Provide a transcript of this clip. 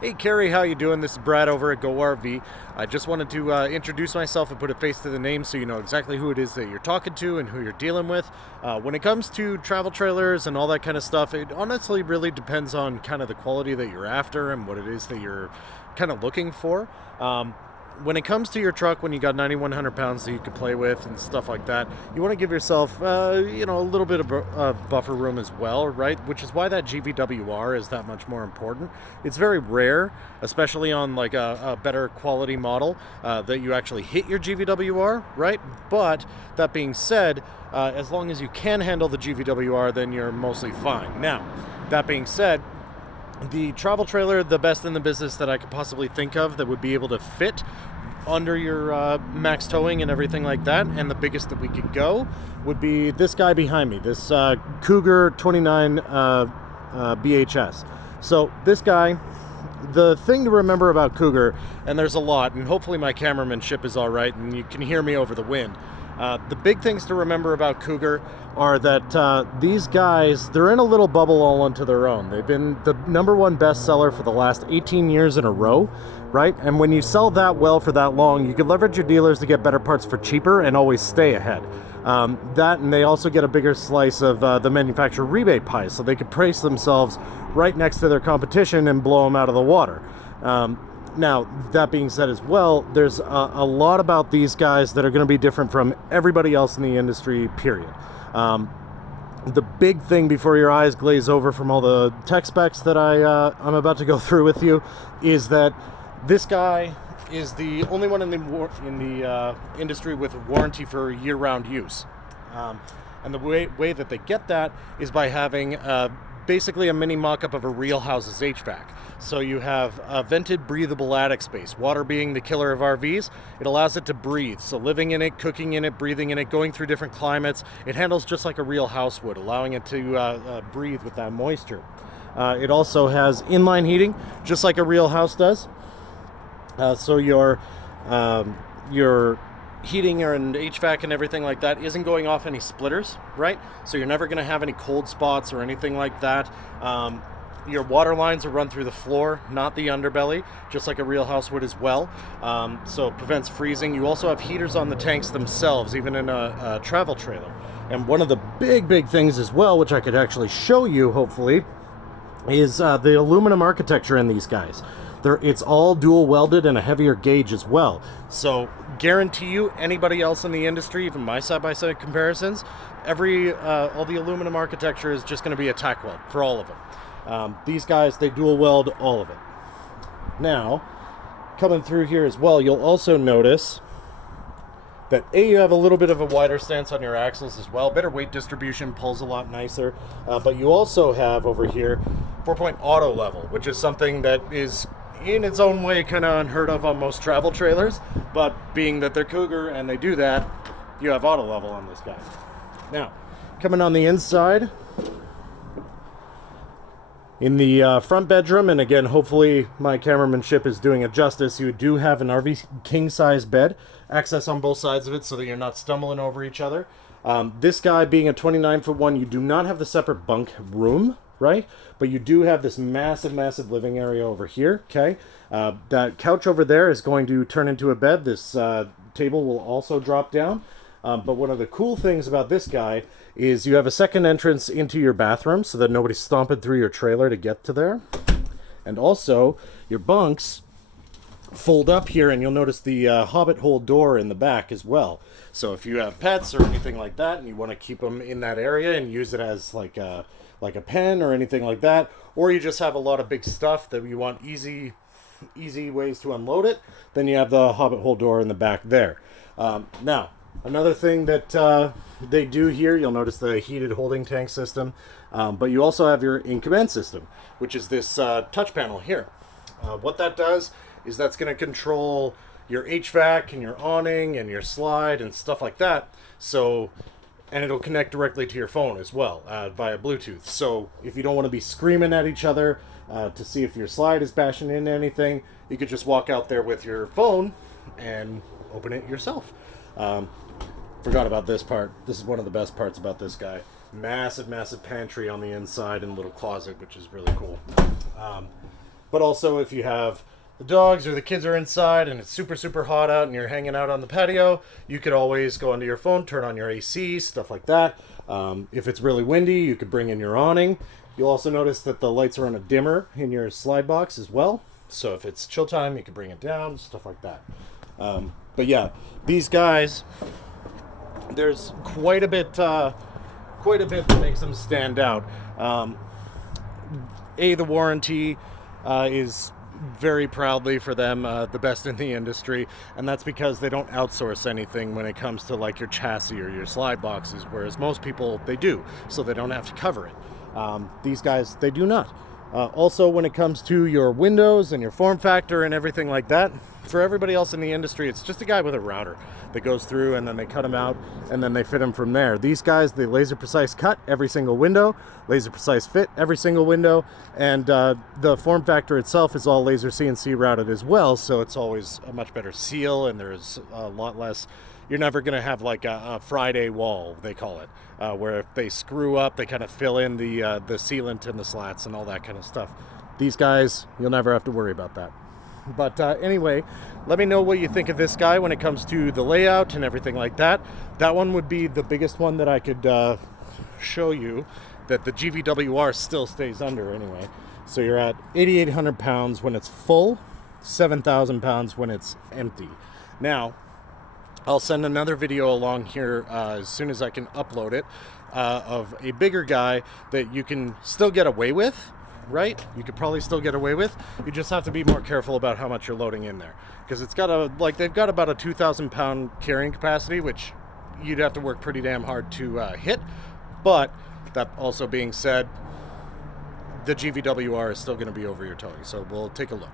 Hey Carrie, how you doing? This is Brad over at GoRV. I just wanted to introduce myself and put a face to the name so you know exactly who it is that you're talking to and who you're dealing with. When it comes to travel trailers and all that kind of stuff, it honestly really depends on kind of the quality that you're after and what it is that you're kind of looking for. When it comes to your truck, when you got 9,100 pounds that you can play with and stuff like that, you want to give yourself, a little bit of buffer room as well, right? Which is why that GVWR is that much more important. It's very rare, especially on like a better quality model, that you actually hit your GVWR, right? But that being said, as long as you can handle the GVWR, then you're mostly fine. Now, that being said, the travel trailer, the best in the business that I could possibly think of that would be able to fit under your max towing and everything like that, and the biggest that we could go would be this guy behind me, this Cougar 29 BHS. So this guy, the thing to remember about Cougar, and there's a lot, and hopefully my cameramanship is all right and you can hear me over the wind. The big things to remember about Cougar are that these guys, they're in a little bubble all onto their own. They've been the #1 bestseller for the last 18 years in a row, right? And when you sell that well for that long, you can leverage your dealers to get better parts for cheaper and always stay ahead. And they also get a bigger slice of the manufacturer rebate pie, so they can price themselves right next to their competition and blow them out of the water. Now, that being said as well, there's a lot about these guys that are going to be different from everybody else in the industry, period. The big thing before your eyes glaze over from all the tech specs that I'm about to go through with you is that this guy is the only one in the industry with warranty for year-round use. And the way that they get that is by having basically a mini mock-up of a real house's HVAC. So you have a vented breathable attic space. Water being the killer of RVs, it allows it to breathe. So living in it, cooking in it, breathing in it, going through different climates, it handles just like a real house would, allowing it to breathe with that moisture. It also has inline heating, just like a real house does. So your heating and HVAC and everything like that isn't going off any splitters, right? So you're never going to have any cold spots or anything like that. Your water lines are run through the floor, not the underbelly, just like a real house would as well. So it prevents freezing. You also have heaters on the tanks themselves, even in a travel trailer. And one of the big things as well, which I could actually show you, hopefully, is the aluminum architecture in these guys. It's all dual welded and a heavier gauge as well. So guarantee you, anybody else in the industry, even my side-by-side comparisons, all the aluminum architecture is just going to be a tack weld for all of them. These guys, they dual weld all of it. Now, coming through here as well, you'll also notice that you have a little bit of a wider stance on your axles as well. Better weight distribution, pulls a lot nicer. But you also have over here 4-point auto level, which is something that is in its own way kind of unheard of on most travel trailers. But being that they're Cougar and they do that, you have auto level on this guy. Now, coming on the inside, in the front bedroom, and again, hopefully my cameramanship is doing it justice, you do have an RV king-size bed, access on both sides of it so that you're not stumbling over each other. This guy being a 29-foot, you do not have the separate bunk room, right? But you do have this massive living area over here, okay? That couch over there is going to turn into a bed. This table will also drop down. But one of the cool things about this guy is you have a second entrance into your bathroom so that nobody's stomping through your trailer to get to there. And also, your bunks fold up here, and you'll notice the hobbit hole door in the back as well. So if you have pets or anything like that, and you want to keep them in that area and use it as like a pen or anything like that, or you just have a lot of big stuff that you want easy ways to unload it, then you have the hobbit hole door in the back there. Now, another thing that they do here, you'll notice the heated holding tank system, but you also have your in-command system, which is this touch panel here. What that does is that's going to control your HVAC and your awning and your slide and stuff like that. And it'll connect directly to your phone as well via Bluetooth. So if you don't want to be screaming at each other to see if your slide is bashing into anything, you could just walk out there with your phone and open it yourself. Forgot about this part. This is one of the best parts about this guy. Massive pantry on the inside and little closet, which is really cool. But also, if you have the dogs or the kids are inside and it's super, super hot out and you're hanging out on the patio, you could always go onto your phone, turn on your AC, stuff like that. If it's really windy, you could bring in your awning. You'll also notice that the lights are on a dimmer in your slide box as well. So if it's chill time, you can bring it down, stuff like that. But yeah, these guys, there's quite a bit that makes them stand out. The warranty is very proudly for them the best in the industry, and that's because they don't outsource anything when it comes to like your chassis or your slide boxes, whereas most people, they do, so they don't have to cover it. These guys, they do not. Also, when it comes to your windows and your form factor and everything like that, for everybody else in the industry, it's just a guy with a router that goes through and then they cut them out and then they fit them from there. These guys, they laser precise cut every single window, laser precise fit every single window, and the form factor itself is all laser CNC routed as well, so it's always a much better seal, and there's a lot less. You're never going to have like a Friday wall, they call it, where if they screw up, they kind of fill in the sealant and the slats and all that kind of stuff. These guys, you'll never have to worry about that. But anyway, let me know what you think of this guy when it comes to the layout and everything like that. That one would be the biggest one that I could show you that the GVWR still stays under anyway. So you're at 8,800 pounds when it's full, 7,000 pounds when it's empty. Now, I'll send another video along here as soon as I can upload it of a bigger guy that you can still get away with, right? You could probably still get away with. You just have to be more careful about how much you're loading in there, because it's got they've got about a 2,000 pound carrying capacity, which you'd have to work pretty damn hard to hit. But that also being said, the GVWR is still going to be over your towing, so we'll take a look.